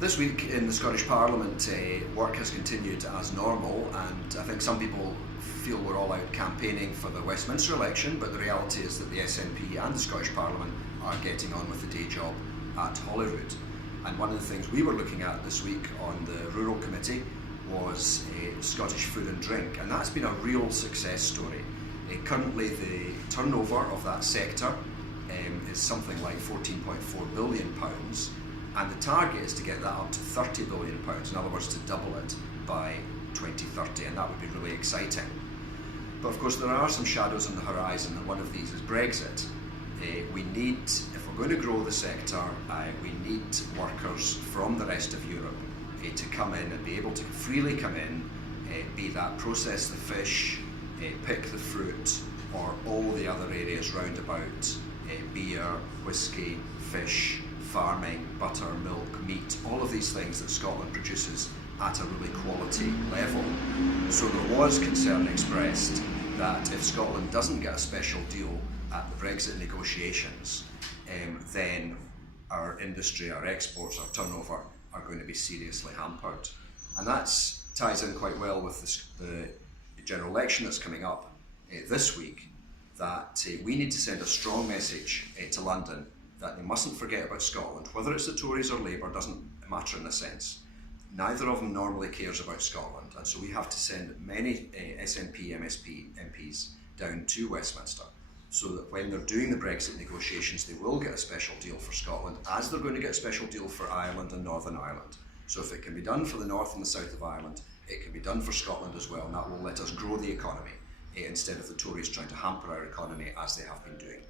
This week in the Scottish Parliament, work has continued as normal, and I think some people feel we're all out campaigning for the Westminster election, but the reality is that the SNP and the Scottish Parliament are getting on with the day job at Holyrood. And one of the things we were looking at this week on the Rural Committee was Scottish food and drink, and that's been a real success story. Currently the turnover of that sector is something like £14.4 billion, and the target is to get that up to £30 billion, in other words to double it by 2030, and that would be really exciting. But of course there are some shadows on the horizon, and one of these is Brexit. We need, if we're going to grow the sector, we need workers from the rest of Europe to come in and be able to freely come in, be that process the fish, pick the fruit, or all the other areas round about, beer, whisky, fish, farming, butter, milk, meat, all of these things that Scotland produces at a really quality level. So there was concern expressed that if Scotland doesn't get a special deal at the Brexit negotiations, then our industry, our exports, our turnover are going to be seriously hampered. And that ties in quite well with the general election that's coming up this week, that we need to send a strong message to London that they mustn't forget about Scotland. Whether it's the Tories or Labour doesn't matter in a sense. Neither of them normally cares about Scotland, and so we have to send many SNP, MPs down to Westminster so that when they're doing the Brexit negotiations they will get a special deal for Scotland, as they're going to get a special deal for Ireland and Northern Ireland. So if it can be done for the north and the south of Ireland, it can be done for Scotland as well, and that will let us grow the economy instead of the Tories trying to hamper our economy as they have been doing.